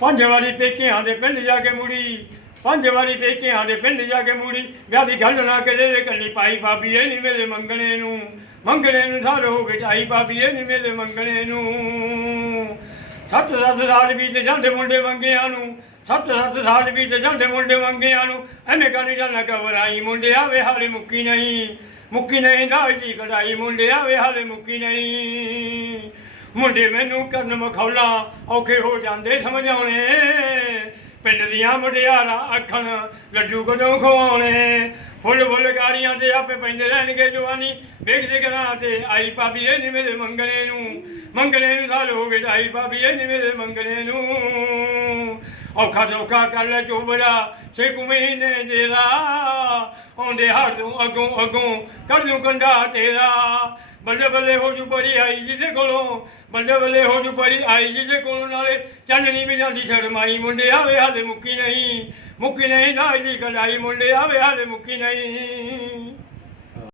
ਪੰਜ ਵਾਰੀ ਪੇਕਿਆਂ ਦੇ ਪਿੰਡ ਜਾ ਕੇ ਮੁੜੀ, ਪੰਜ ਵਾਰੀ ਪੇਕਿਆਂ ਦੇ ਪਿੰਡ ਜਾ ਕੇ ਮੁੜੀ। ਵਿਆਹ ਦੀ ਗੱਲ ਨਾ ਕਦੇ ਦੇ ਕੱਲੀ ਪਾਈ ਬਾਬੀ ਇਹ ਨਹੀਂ ਮੇਰੇ ਮੰਗਣੇ ਨੂੰ। ਮੰਗਣੇ ਨੂੰ ਸਾਲ ਹੋ ਗਏ ਆਈ ਬਾਬੀ ਇਹ ਨਹੀਂ ਮੇਰੇ ਮੰਗਣੇ ਨੂੰ। ਸੱਤ ਸੱਤ ਸਾਲ ਬੀਤ ਜਾਂਦੇ ਮੁੰਡੇ ਮੰਗਿਆਂ ਨੂੰ। ਸੱਤ ਸੱਤ ਸਾਲ ਬੀਤ ਜਾਂਦੇ ਮੁੰਡੇ ਮੰਗਿਆਂ ਨੂੰ। ਐਵੇਂ ਕਾਹਨੂੰ ਜਾਣਾ ਘਬਰਾਈ ਮੁੰਡੇ, ਆਵੇ ਹਾਲੇ ਮੁੱਕੀ ਨਹੀਂ। ਮੁੱਕੀ ਨਹੀਂ ਦਾਲ ਦੀ ਕਢਾਈ ਮੁੰਡੇ, ਆਵੇ ਹਾਲੇ ਮੁੱਕੀ ਨਹੀਂ। ਮੁੰਡੇ ਮੈਨੂੰ ਕਰਨ ਮਖੌਲਾ ਔਖੇ ਹੋ ਜਾਂਦੇ ਸਮਝਾਉਣੇ ਪਿੰਡ ਦੀਆਂ ਮੁਟਿਆਰਾਂ ਅੱਖਣ ਲੱਡੂ ਕਦੋਂ ਖਵਾਉਣੇ। ਫੁੱਲ ਫੁੱਲ ਗਾਰੀਆਂ ਤੇ ਆਪੇ ਪੈਂਦੇ ਰਹਿਣਗੇ ਜਵਾਨੀ। ਵੇਖਦੇ ਕਰਾਂ ਤੇ ਆਈ ਭਾਬੀ ਇਹ ਨਹੀਂ ਮੇਰੇ ਮੰਗਣੇ ਨੂੰ। ਮੰਗਣੇ ਨੂੰ ਸਾਲ ਹੋ ਗਏ ਆਈ ਭਾਬੀ ਇਹ ਨਹੀਂ ਮੇਰੇ ਮੰਗਣੇ ਨੂੰ। ਔਖਾ ਸੌਖਾ ਕਰ ਲੈ ਚੋਬਰਾ ਛੇ ਕੁ ਮਹੀਨੇ ਜੇਰਾ। ਆਉਂਦੇ ਹਰ ਤੋਂ ਅੱਗੋਂ ਅੱਗੋਂ ਕਰ ਦੂੰ ਕੰਡਾ ਤੇਰਾ। ਬੱਲੇ ਬੱਲੇ ਹੋ ਜੂ ਬੜੀ ਆਈ ਜਿਹਦੇ ਕੋਲੋਂ, ਬੱਲੇ ਬੱਲੇ ਹੋ ਜੂ ਬੜੀ ਆਈ ਜਿਹਦੇ ਕੋਲੋਂ, ਨਾਲੇ ਚਾਨਣੀ ਵੀ ਜਾਂਦੀ ਸ਼ਰਮਾਈ ਮੁੰਡੇ, ਆਵੇ ਹਾਲੇ ਮੁੱਕੀ ਨਹੀਂ ਮੁੱਕੀ ਨਹੀਂ ਨਾ ਜੀ ਕਢਾਈ ਮੁੰਡੇ, ਆਵੇ ਹਾਲੇ ਮੁੱਕੀ ਨਹੀਂ।